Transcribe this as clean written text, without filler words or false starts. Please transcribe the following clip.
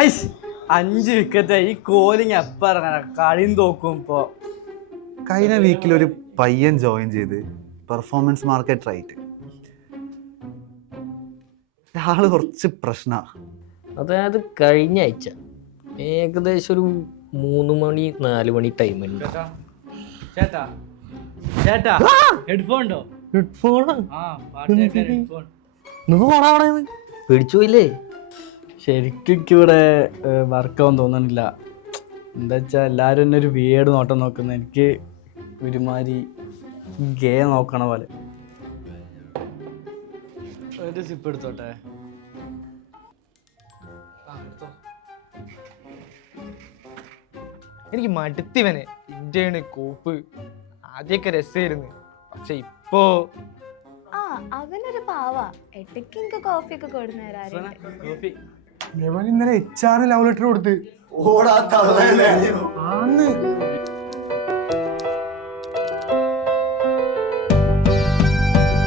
ഹൈസ് 5 wicket. ഈ calling എപ്പ ഇറങ്ങാൻ കളിയും തോക്കും. ഇപ്പോ കഴിഞ്ഞ വീക്കിൽ ഒരു പയ്യൻ ജോയിൻ ചെയ്ത് പെർഫോമൻസ് മാർക്കറ്റ് റൈറ്റ് ആള് കുറച്ച് പ്രശ്ന. അതായത് കഴിഞ്ഞ ആഴ്ച ഏകദേശം ഒരു 3 മണി 4 മണി ടൈമുണ്ട്. ചേട്ടാ ചേട്ടാ ഹെഡ്ഫോൺ ഉണ്ടോ? ഹെഡ്ഫോണാ ഹെഡ്ഫോൺ പേടിച്ചു പോയില്ലേ? ശരിക്കും ഇവിടെ വർക്കാവും തോന്നണില്ല. എന്താ വെച്ചാൽ എല്ലാവരും എന്നെ ഒരു വീട് നോട്ടം നോക്കുന്ന, എനിക്ക് ഒരുമാതിരി ഗേ നോക്കണ പോലെ. ഒരു സിപ്പ് എടുത്തോട്ടെ. എനിക്ക് മടുത്തിവനെ ഇന്ത്യയാണ് കോപ്പ്. ആദ്യമൊക്കെ രസമായിരുന്നു, പക്ഷെ ഇപ്പോ അവനൊരു പാവാ. എട്ടയ്ക്ക് എനിക്ക് കോഫി ഒക്കെ കൊടുന്നേരാറുണ്ട്. ഇന്നലെ HR ലവ് ലെറ്റർ കൊടുത്ത് ഓടാ തള്ളല്ലേ. ആന്ന്